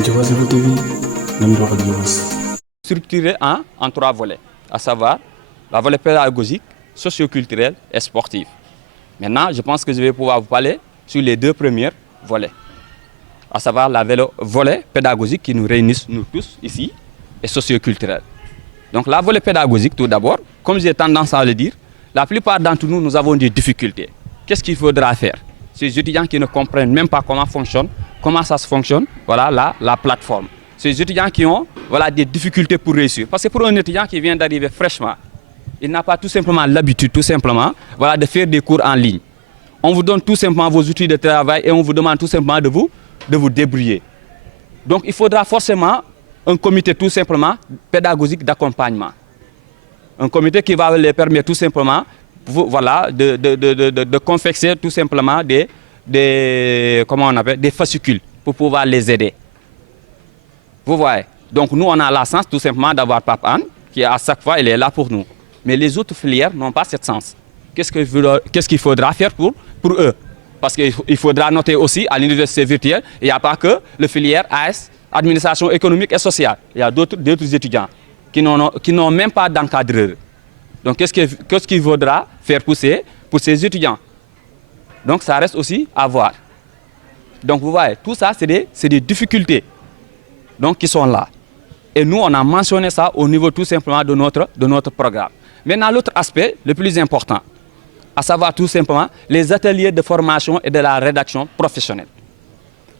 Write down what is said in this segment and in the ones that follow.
Diobass Info TV, nañu wax ak Diobass. Structuré en 3 volets, à savoir la volet pédagogique, socio-culturel et sportif. Maintenant, je pense que je vais pouvoir vous parler sur les 2 premiers volets, à savoir la volet pédagogique qui nous réunit nous tous ici et socio-culturel. Donc la volet pédagogique tout d'abord, comme j'ai tendance à le dire, la plupart d'entre nous, nous avons des difficultés. Qu'est-ce qu'il faudra faire? Ces étudiants qui ne comprennent même pas comment ça se fonctionne, voilà la plateforme. Ces étudiants qui ont des difficultés pour réussir. Parce que pour un étudiant qui vient d'arriver fraîchement, il n'a pas tout simplement l'habitude de faire des cours en ligne. On vous donne tout simplement vos outils de travail et on vous demande tout simplement de vous débrouiller. Donc il faudra forcément un comité tout simplement pédagogique d'accompagnement. Un comité qui va les permettre tout simplement de confectionner tout simplement des fascicules pour pouvoir les aider. Vous voyez. Donc nous, on a la chance tout simplement d'avoir Pape Anne, qui à chaque fois, il est là pour nous. Mais les autres filières n'ont pas cette chance. Qu'est-ce qu'il faudra faire pour eux? Parce qu'il faudra noter aussi à l'université virtuelle, il n'y a pas que le filière AS, administration économique et sociale. Il y a d'autres étudiants qui n'ont même pas d'encadreur. Donc qu'est-ce qu'il faudra faire pour ces étudiants? Donc ça reste aussi à voir. Donc vous voyez, tout ça, c'est des difficultés qui sont là. Et nous, on a mentionné ça au niveau tout simplement de notre programme. Maintenant, l'autre aspect, le plus important, à savoir tout simplement les ateliers de formation et de la rédaction professionnelle.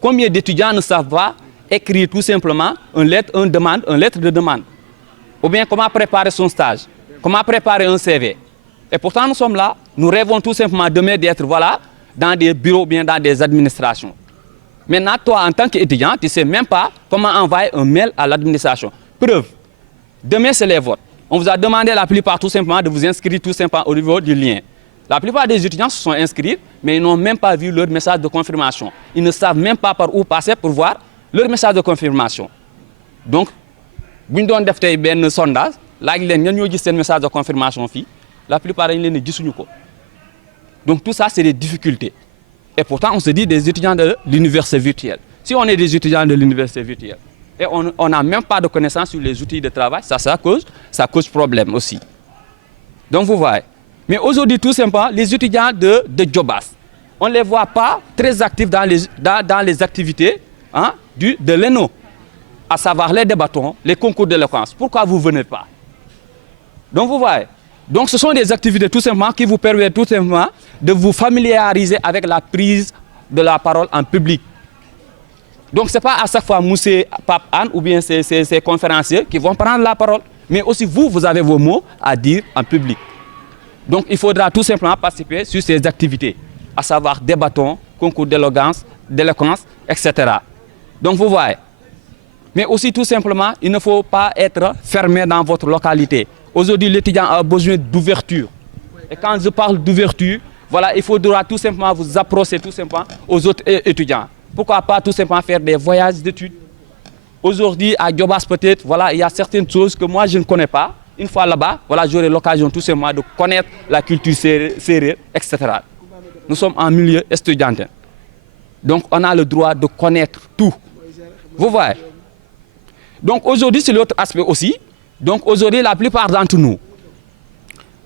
Combien d'étudiants ne savent pas écrire tout simplement une lettre de demande? Ou bien comment préparer son stage? Comment préparer un CV? Et pourtant, nous sommes là, nous rêvons tout simplement demain d'être dans des bureaux ou bien dans des administrations. Maintenant, toi, en tant qu'étudiant, tu ne sais même pas comment envoyer un mail à l'administration. Preuve, demain, c'est les votes. On vous a demandé la plupart tout simplement de vous inscrire tout simplement au niveau du lien. La plupart des étudiants se sont inscrits, mais ils n'ont même pas vu leur message de confirmation. Ils ne savent même pas par où passer pour voir leur message de confirmation. Donc, si on fait un sondage, là, il y a un message de confirmation. La plupart des étudiants ne disent pas. Donc tout ça, c'est des difficultés. Et pourtant, on se dit des étudiants de l'université virtuelle. Si on est des étudiants de l'université virtuelle et on n'a même pas de connaissances sur les outils de travail, ça cause problème aussi. Donc vous voyez. Mais aujourd'hui, tout simplement, les étudiants de Diobass, on ne les voit pas très actifs dans les activités de l'ENO, à savoir les débattons, les concours d'éloquence. Pourquoi vous ne venez pas? Donc vous voyez. Donc ce sont des activités tout simplement qui vous permettent tout simplement de vous familiariser avec la prise de la parole en public. Donc ce n'est pas à chaque fois Moussé, Pape Anne ou bien ces conférenciers qui vont prendre la parole, mais aussi vous avez vos mots à dire en public. Donc il faudra tout simplement participer sur ces activités, à savoir débattons, concours d'éloquence, etc. Donc vous voyez. Mais aussi tout simplement, il ne faut pas être fermé dans votre localité. Aujourd'hui, l'étudiant a besoin d'ouverture. Et quand je parle d'ouverture, il faudra tout simplement vous approcher tout simplement aux autres étudiants. Pourquoi pas tout simplement faire des voyages d'études? Aujourd'hui, à Diobass peut-être, il y a certaines choses que moi je ne connais pas. Une fois là-bas, j'aurai l'occasion tout simplement de connaître la culture sérère, etc. Nous sommes en milieu étudiantin. Donc on a le droit de connaître tout. Vous voyez? Donc aujourd'hui, c'est l'autre aspect aussi. Donc aujourd'hui, la plupart d'entre nous,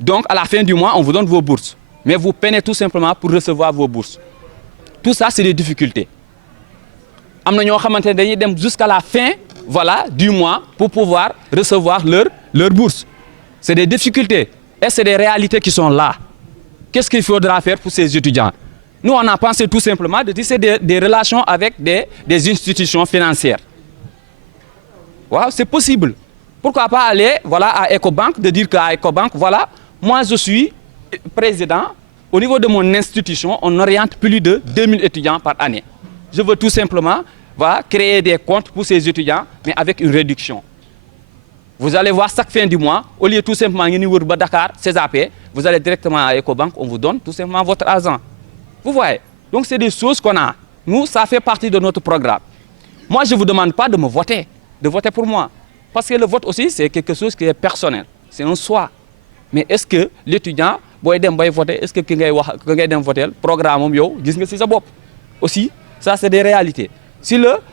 donc à la fin du mois, on vous donne vos bourses. Mais vous peinez tout simplement pour recevoir vos bourses. Tout ça, c'est des difficultés. Jusqu'à la fin du mois pour pouvoir recevoir leur bourse. C'est des difficultés et c'est des réalités qui sont là. Qu'est-ce qu'il faudra faire pour ces étudiants? Nous, on a pensé tout simplement de tisser des relations avec des institutions financières. C'est possible. Pourquoi pas aller à Ecobank, de dire qu'à Ecobank, moi je suis président, au niveau de mon institution, on oriente plus de 2000 étudiants par année. Je veux tout simplement créer des comptes pour ces étudiants, mais avec une réduction. Vous allez voir chaque fin du mois, au lieu tout simplement de Dakar, CESAP, vous allez directement à Ecobank, on vous donne tout simplement votre argent. Vous voyez? Donc c'est des choses qu'on a. Nous, ça fait partie de notre programme. Moi, je ne vous demande pas de me voter, de voter pour moi. Parce que le vote aussi, c'est quelque chose qui est personnel. C'est un choix. Mais est-ce que l'étudiant, est-ce que quelqu'un va voter le programme aussi, ça c'est des réalités.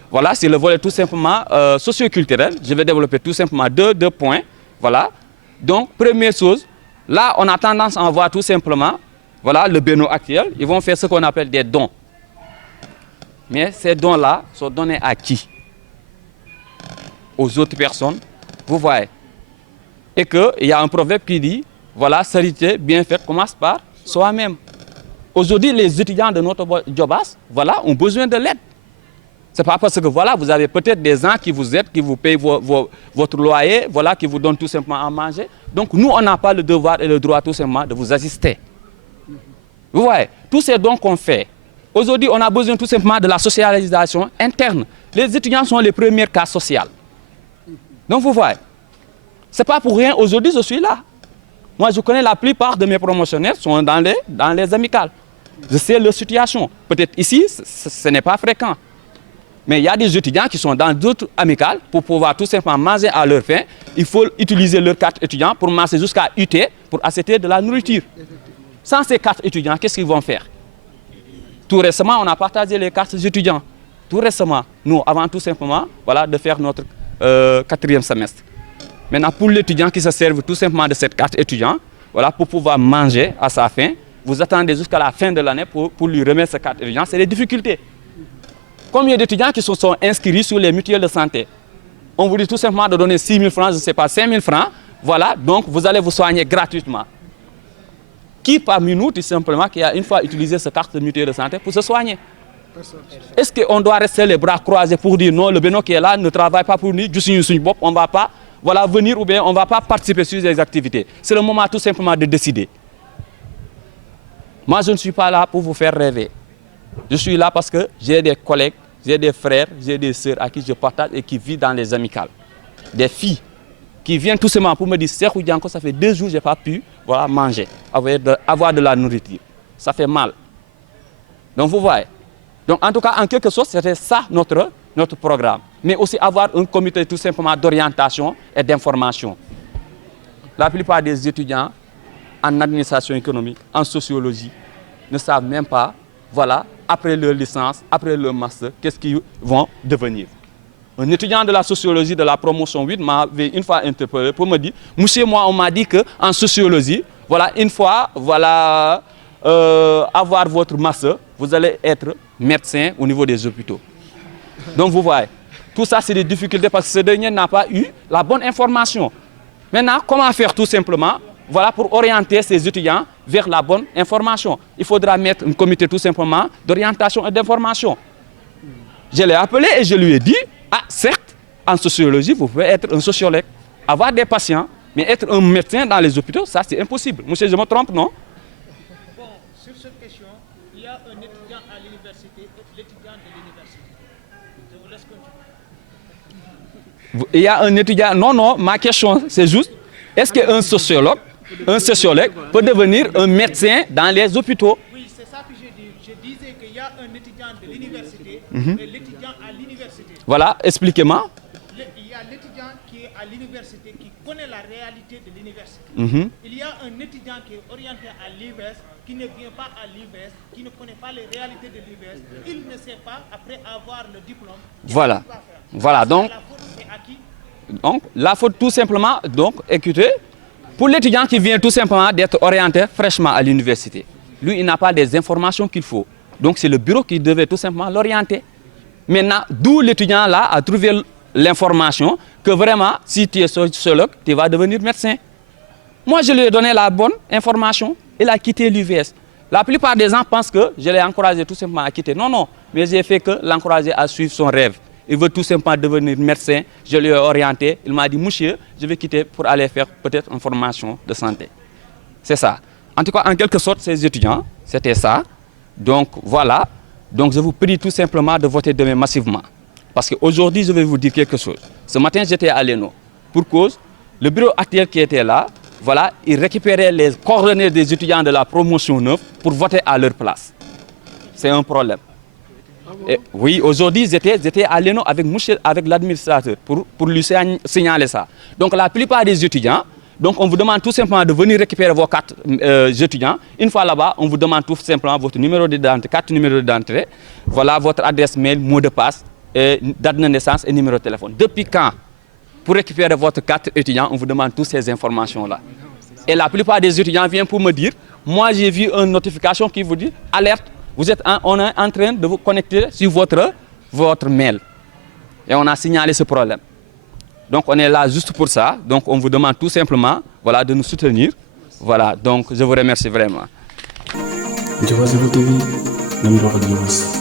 Voilà, c'est le volet tout simplement socio-culturel. Je vais développer tout simplement deux points. Voilà. Donc, première chose, là, on a tendance à voir tout simplement, voilà, le Bénin actuel. Ils vont faire ce qu'on appelle des dons. Mais ces dons-là sont donnés à qui? Aux autres personnes. Vous voyez. Et qu'il y a un proverbe qui dit, voilà, charité bien faite commence par soi-même. Aujourd'hui, les étudiants de notre Djobas, voilà, ont besoin de l'aide. C'est pas parce que, voilà, vous avez peut-être des gens qui vous aident, qui vous payent votre loyer, voilà, qui vous donnent tout simplement à manger. Donc, nous, on n'a pas le devoir et le droit tout simplement de vous assister. Vous voyez, tous ces dons qu'on fait, aujourd'hui, on a besoin tout simplement de la socialisation interne. Les étudiants sont les premières classes sociales. Donc, vous voyez, ce n'est pas pour rien, aujourd'hui, je suis là. Moi, je connais la plupart de mes promotionnaires sont dans les amicales. Je sais leur situation. Peut-être ici, ce n'est pas fréquent. Mais il y a des étudiants qui sont dans d'autres amicales pour pouvoir tout simplement manger à leur faim. Il faut utiliser leur carte étudiant pour marcher jusqu'à UT pour acheter de la nourriture. Sans ces cartes étudiants, qu'est-ce qu'ils vont faire? Tout récemment, on a partagé les cartes étudiants. Tout récemment, nous, avant tout simplement, voilà, de faire notre 4e semestre. Maintenant, pour l'étudiant qui se serve tout simplement de cette carte étudiant, voilà, pour pouvoir manger à sa faim, vous attendez jusqu'à la fin de l'année pour lui remettre cette carte étudiant. C'est des difficultés. Combien d'étudiants qui se sont inscrits sur les mutuelles de santé? On vous dit tout simplement de donner 6 000 francs, je ne sais pas, 5 000 francs. Voilà, donc vous allez vous soigner gratuitement. Qui parmi nous, tout simplement, qui a une fois utilisé cette carte de mutuelle de santé pour se soigner? Est-ce qu'on doit rester les bras croisés pour dire non, le Bénin qui est là ne travaille pas pour nous, on ne va pas, voilà, venir ou bien on ne va pas participer sur les activités? C'est le moment tout simplement de décider. Moi, je ne suis pas là pour vous faire rêver. Je suis là parce que j'ai des collègues, j'ai des frères, j'ai des sœurs à qui je partage et qui vivent dans les amicales. Des filles qui viennent tout simplement pour me dire, Cheikhou Dianko, ça fait 2 jours que je n'ai pas pu, voilà, manger, avoir de la nourriture. Ça fait mal. Donc vous voyez. Donc en tout cas, en quelque sorte, c'était ça notre programme. Mais aussi avoir un comité tout simplement d'orientation et d'information. La plupart des étudiants en administration économique, en sociologie, ne savent même pas, voilà, après leur licence, après leur master, qu'est-ce qu'ils vont devenir. Un étudiant de la sociologie de la promotion 8 m'avait une fois interpellé pour me dire, monsieur, moi, on m'a dit qu'en sociologie, voilà, une fois, voilà, avoir votre master, vous allez être médecin au niveau des hôpitaux. Donc vous voyez, tout ça c'est des difficultés parce que ce dernier n'a pas eu la bonne information. Maintenant, comment faire tout simplement, voilà, pour orienter ces étudiants vers la bonne information? Il faudra mettre un comité tout simplement d'orientation et d'information. Je l'ai appelé et je lui ai dit, ah certes, en sociologie, vous pouvez être un sociologue, avoir des patients, mais être un médecin dans les hôpitaux, ça c'est impossible. Monsieur, je me trompe, non? Bon, sur cette question, il y a un étudiant à l'université et l'étudiant de l'université. Je vous laisse continuer. Il y a un étudiant, non, ma question c'est juste, est-ce qu'un sociologue peut devenir un médecin dans les hôpitaux? Oui, c'est ça que j'ai dit. Je disais qu'il y a un étudiant de l'université et l'étudiant à l'université. Voilà, expliquez-moi. Il y a l'étudiant qui est à l'université, qui connaît la réalité de l'université. Il y a un étudiant qui est orienté à l'UVS, qui ne vient pas à l'UVS, qui ne connaît pas les réalités de l'UVS. Il ne sait pas, après avoir le diplôme, voilà. Voilà, donc, la faute, c'est à qui? donc, la faute tout simplement, donc, écoutez, pour l'étudiant qui vient tout simplement d'être orienté fraîchement à l'université, lui, il n'a pas les informations qu'il faut. Donc, c'est le bureau qui devait tout simplement l'orienter. Maintenant, d'où l'étudiant là a trouvé l'information que vraiment, si tu es sociologue, tu vas devenir médecin. Moi, je lui ai donné la bonne information. Il a quitté l'UVS. La plupart des gens pensent que je l'ai encouragé tout simplement à quitter. Non, non, mais j'ai fait que l'encourager à suivre son rêve. Il veut tout simplement devenir médecin. Je lui ai orienté. Il m'a dit, monsieur, je vais quitter pour aller faire peut-être une formation de santé. C'est ça. En tout cas, en quelque sorte, ces étudiants, c'était ça. Donc, voilà. Donc, je vous prie tout simplement de voter demain massivement. Parce qu'aujourd'hui, je vais vous dire quelque chose. Ce matin, j'étais à l'ENO. Pour cause, le bureau actuel qui était là, voilà, il récupérait les coordonnées des étudiants de la promotion 9 pour voter à leur place. C'est un problème. Et oui, aujourd'hui, j'étais à l'ENO avec l'administrateur pour lui signaler ça. Donc, la plupart des étudiants, donc on vous demande tout simplement de venir récupérer vos cartes étudiants. Une fois là-bas, on vous demande tout simplement votre numéro d'identité, carte numéro d'identité, voilà votre adresse mail, mot de passe, date de naissance et numéro de téléphone. Depuis quand? Pour récupérer votre carte étudiant, on vous demande toutes ces informations-là. Et la plupart des étudiants viennent pour me dire, moi j'ai vu une notification qui vous dit, alerte, on est en train de vous connecter sur votre mail. Et on a signalé ce problème. Donc on est là juste pour ça. Donc on vous demande tout simplement, voilà, de nous soutenir. Voilà, donc je vous remercie vraiment. Diobass Info TV, nañ doxal Diobass.